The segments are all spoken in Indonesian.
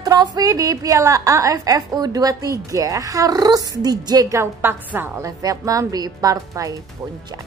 trofi di Piala AFF U23 harus dijegal paksa oleh Vietnam di partai puncak.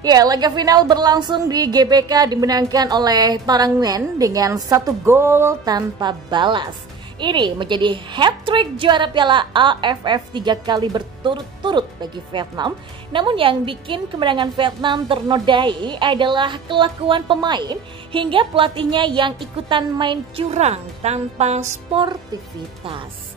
Ya, laga final berlangsung di GBK dimenangkan oleh Parang Nguyen dengan 1 gol tanpa balas. Ini menjadi hat-trick juara Piala AFF 3 kali berturut-turut bagi Vietnam. Namun yang bikin kemenangan Vietnam ternodai adalah kelakuan pemain hingga pelatihnya yang ikutan main curang tanpa sportivitas.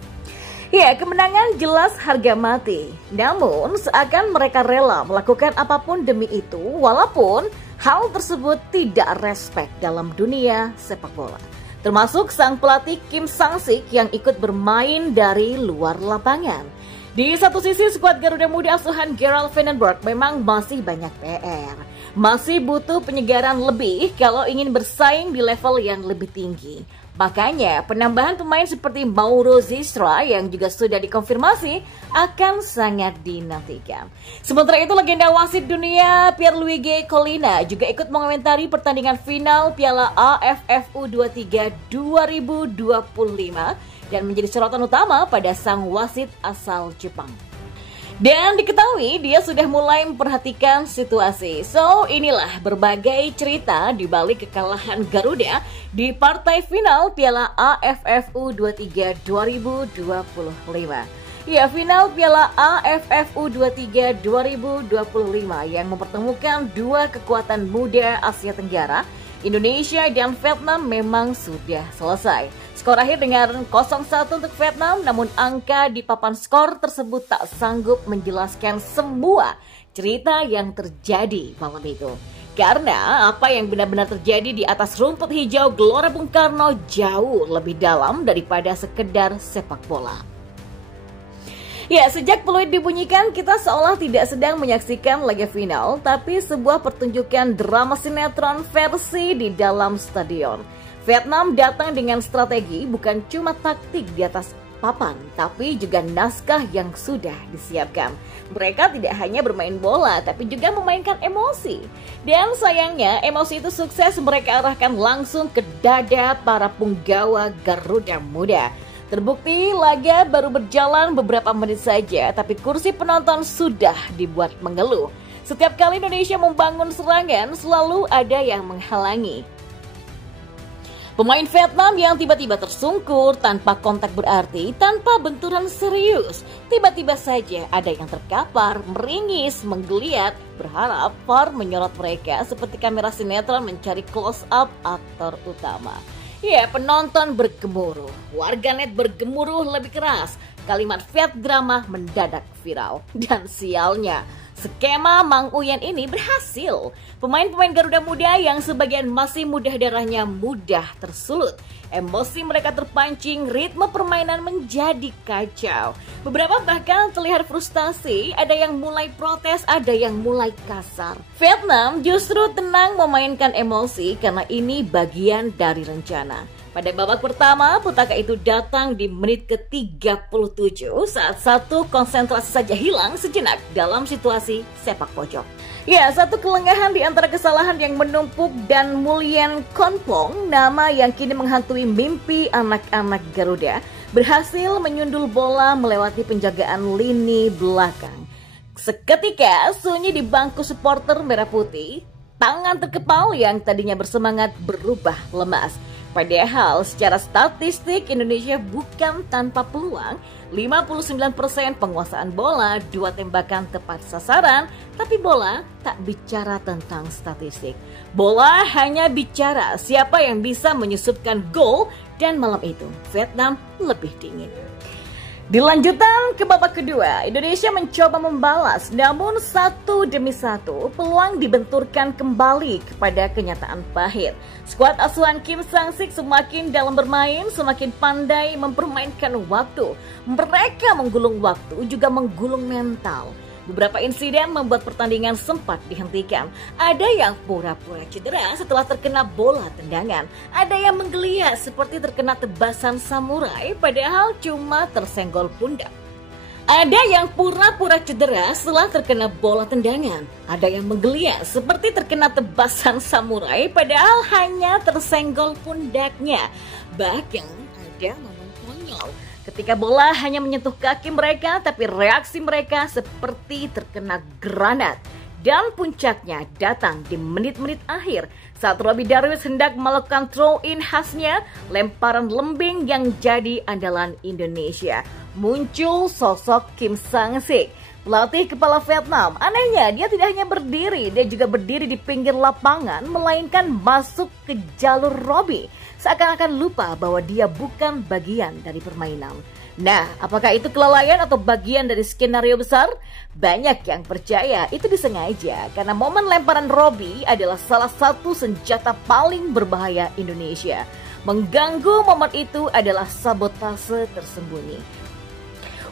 Ya, kemenangan jelas harga mati. Namun seakan mereka rela melakukan apapun demi itu walaupun hal tersebut tidak respect dalam dunia sepak bola. Termasuk sang pelatih Kim Sang-sik yang ikut bermain dari luar lapangan. Di satu sisi skuad Garuda Muda asuhan Gerald Vandenberg memang masih banyak PR. Masih butuh penyegaran lebih kalau ingin bersaing di level yang lebih tinggi. Makanya penambahan pemain seperti Mauro Zistra yang juga sudah dikonfirmasi akan sangat dinantikan. Sementara itu legenda wasit dunia Pierluigi Collina juga ikut mengomentari pertandingan final Piala AFF U23 2025 dan menjadi sorotan utama pada sang wasit asal Jepang. Dan diketahui dia sudah mulai memperhatikan situasi. So inilah berbagai cerita di balik kekalahan Garuda di partai final Piala AFF U23 2025. Ya, final Piala AFF U23 2025 yang mempertemukan dua kekuatan muda Asia Tenggara, Indonesia dan Vietnam memang sudah selesai. Skor akhir dengan 0-1 untuk Vietnam, namun angka di papan skor tersebut tak sanggup menjelaskan semua cerita yang terjadi malam itu. Karena apa yang benar-benar terjadi di atas rumput hijau Gelora Bung Karno jauh lebih dalam daripada sekedar sepak bola. Ya, sejak peluit dibunyikan, kita seolah tidak sedang menyaksikan laga final, tapi sebuah pertunjukan drama sinetron versi di dalam stadion. Vietnam datang dengan strategi, bukan cuma taktik di atas papan, tapi juga naskah yang sudah disiapkan. Mereka tidak hanya bermain bola, tapi juga memainkan emosi. Dan sayangnya, emosi itu sukses mereka arahkan langsung ke dada para punggawa Garuda Muda. Terbukti laga baru berjalan beberapa menit saja, tapi kursi penonton sudah dibuat mengeluh. Setiap kali Indonesia membangun serangan, selalu ada yang menghalangi. Pemain Vietnam yang tiba-tiba tersungkur tanpa kontak berarti, tanpa benturan serius. Tiba-tiba saja ada yang terkapar, meringis, menggeliat, berharap VAR menyorot mereka seperti kamera sinetron mencari close-up aktor utama. Ya, penonton bergemuruh, warganet bergemuruh lebih keras. Kalimat Viet drama mendadak viral. Dan sialnya, skema Mang Uyen ini berhasil. Pemain-pemain Garuda Muda yang sebagian masih muda darahnya mudah tersulut. Emosi mereka terpancing, ritme permainan menjadi kacau. Beberapa bahkan terlihat frustasi, ada yang mulai protes, ada yang mulai kasar. Vietnam justru tenang memainkan emosi karena ini bagian dari rencana. Pada babak pertama, petaka itu datang di menit ke-37 saat satu konsentrasi saja hilang sejenak dalam situasi sepak pojok. Ya, satu kelengahan di antara kesalahan yang menumpuk dan Mulyan Konpong, nama yang kini menghantui mimpi anak-anak Garuda, berhasil menyundul bola melewati penjagaan lini belakang. Seketika sunyi di bangku supporter merah putih, tangan terkepal yang tadinya bersemangat berubah lemas. Padahal secara statistik Indonesia bukan tanpa peluang, 59% penguasaan bola, 2 tembakan tepat sasaran, tapi bola tak bicara tentang statistik. Bola hanya bicara siapa yang bisa menyusupkan gol, dan malam itu Vietnam lebih dingin. Di lanjutan ke babak kedua, Indonesia mencoba membalas, namun satu demi satu peluang dibenturkan kembali kepada kenyataan pahit. Skuad asuhan Kim Sang-sik semakin dalam bermain, semakin pandai mempermainkan waktu. Mereka menggulung waktu, juga menggulung mental. Beberapa insiden membuat pertandingan sempat dihentikan. Ada yang pura-pura cedera setelah terkena bola tendangan. Ada yang menggeliat seperti terkena tebasan samurai padahal cuma tersenggol pundak. Ada yang pura-pura cedera setelah terkena bola tendangan. Ada yang menggeliat seperti terkena tebasan samurai padahal hanya tersenggol pundaknya. Bahkan ada momen konyol ketika bola hanya menyentuh kaki mereka, tapi reaksi mereka seperti terkena granat. Dan puncaknya datang di menit-menit akhir saat Robby Darwish hendak melakukan throw-in khasnya, lemparan lembing yang jadi andalan Indonesia. Muncul sosok Kim Sang-sik, pelatih kepala Vietnam. Anehnya, dia tidak hanya berdiri, dia juga berdiri di pinggir lapangan, melainkan masuk ke jalur Robby. Seakan-akan lupa bahwa dia bukan bagian dari permainan. Nah, apakah itu kelalaian atau bagian dari skenario besar? Banyak yang percaya itu disengaja karena momen lemparan Robby adalah salah satu senjata paling berbahaya Indonesia. Mengganggu momen itu adalah sabotase tersembunyi.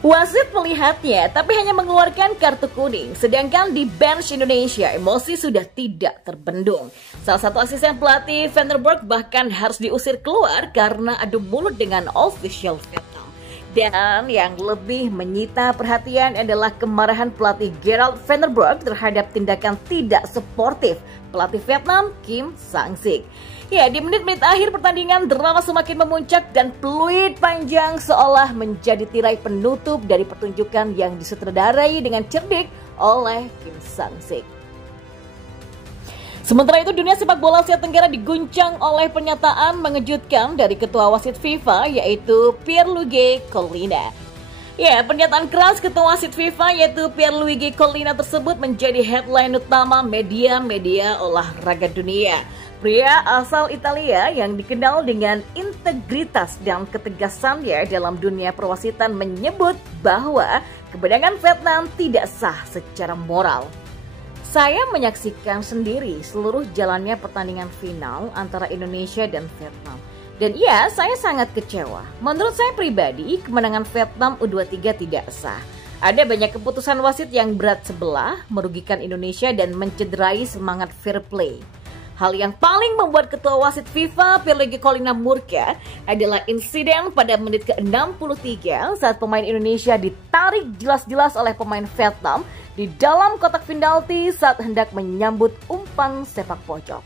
Wasit melihatnya tapi hanya mengeluarkan kartu kuning, sedangkan di bench Indonesia emosi sudah tidak terbendung. Salah satu asisten pelatih Vanderburg bahkan harus diusir keluar karena adu mulut dengan official Vietnam. Dan yang lebih menyita perhatian adalah kemarahan pelatih Gerald Vanderburg terhadap tindakan tidak sportif pelatih Vietnam Kim Sang-sik. Ya, di menit-menit akhir pertandingan drama semakin memuncak dan peluit panjang seolah menjadi tirai penutup dari pertunjukan yang disutradarai dengan cerdik oleh Kim Sang-sik. Sementara itu, dunia sepak bola Asia Tenggara diguncang oleh pernyataan mengejutkan dari ketua wasit FIFA yaitu Pierluigi Collina. Ya, pernyataan keras ketua wasit FIFA yaitu Pierluigi Collina tersebut menjadi headline utama media-media olahraga dunia. Pria asal Italia yang dikenal dengan integritas dan ketegasannya dalam dunia perwasitan menyebut bahwa kemenangan Vietnam tidak sah secara moral. Saya menyaksikan sendiri seluruh jalannya pertandingan final antara Indonesia dan Vietnam. Dan iya, saya sangat kecewa. Menurut saya pribadi, kemenangan Vietnam U23 tidak sah. Ada banyak keputusan wasit yang berat sebelah, merugikan Indonesia dan mencederai semangat fair play. Hal yang paling membuat ketua wasit FIFA Pierluigi Collina murka adalah insiden pada menit ke-63 saat pemain Indonesia ditarik jelas-jelas oleh pemain Vietnam di dalam kotak penalti saat hendak menyambut umpan sepak pojok.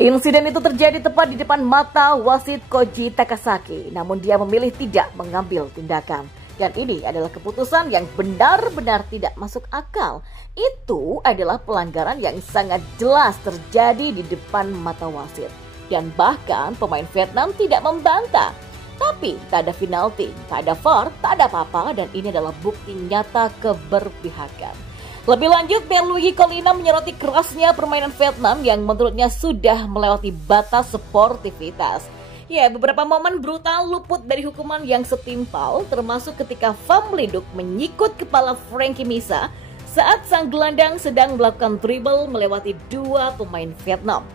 Insiden itu terjadi tepat di depan mata wasit Koji Takasaki, namun dia memilih tidak mengambil tindakan. Dan ini adalah keputusan yang benar-benar tidak masuk akal. Itu adalah pelanggaran yang sangat jelas terjadi di depan mata wasit. Dan bahkan pemain Vietnam tidak membantah. Tapi tak ada penalti, tak ada VAR, tak ada apa-apa, dan ini adalah bukti nyata keberpihakan. Lebih lanjut, Pierluigi Collina menyoroti kerasnya permainan Vietnam yang menurutnya sudah melewati batas sportivitas. Ya, beberapa momen brutal luput dari hukuman yang setimpal, termasuk ketika Pham Linh Duc menyikut kepala Frankie Misa saat sang gelandang sedang melakukan dribble melewati dua pemain Vietnam.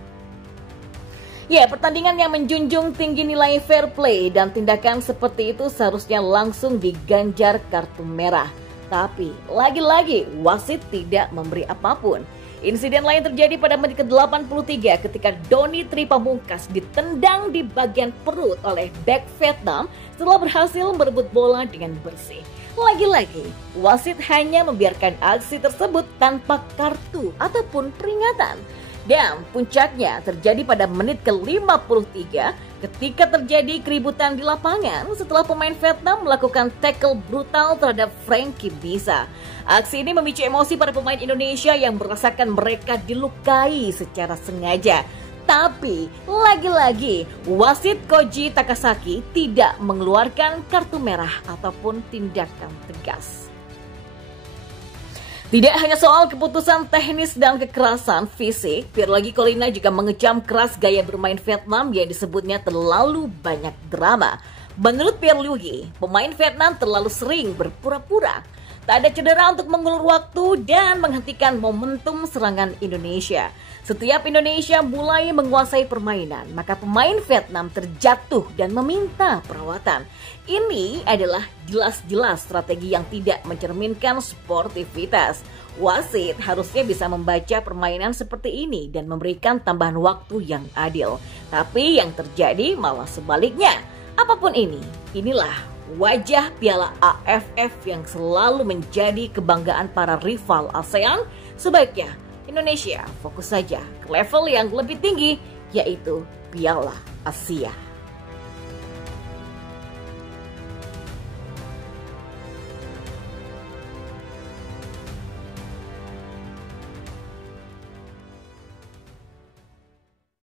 Ya, pertandingan yang menjunjung tinggi nilai fair play dan tindakan seperti itu seharusnya langsung diganjar kartu merah. Tapi, lagi-lagi wasit tidak memberi apapun. Insiden lain terjadi pada menit ke-83 ketika Donny Tri Pamungkas ditendang di bagian perut oleh bek Vietnam setelah berhasil merebut bola dengan bersih. Lagi-lagi, wasit hanya membiarkan aksi tersebut tanpa kartu ataupun peringatan. Dan puncaknya terjadi pada menit ke-53 ketika terjadi keributan di lapangan setelah pemain Vietnam melakukan tackle brutal terhadap Frankie Misa. Aksi ini memicu emosi para pemain Indonesia yang merasakan mereka dilukai secara sengaja. Tapi lagi-lagi wasit Koji Takasaki tidak mengeluarkan kartu merah ataupun tindakan tegas. Tidak hanya soal keputusan teknis dan kekerasan fisik, Pierluigi Collina juga mengecam keras gaya bermain Vietnam yang disebutnya terlalu banyak drama. Menurut Pierluigi, pemain Vietnam terlalu sering berpura-pura. Tak ada cedera untuk mengulur waktu dan menghentikan momentum serangan Indonesia. Setiap Indonesia mulai menguasai permainan, maka pemain Vietnam terjatuh dan meminta perawatan. Ini adalah jelas-jelas strategi yang tidak mencerminkan sportivitas. Wasit harusnya bisa membaca permainan seperti ini dan memberikan tambahan waktu yang adil. Tapi yang terjadi malah sebaliknya. Apapun ini, inilah wajah Piala AFF yang selalu menjadi kebanggaan para rival ASEAN. Sebaiknya Indonesia fokus saja ke level yang lebih tinggi, yaitu Piala Asia.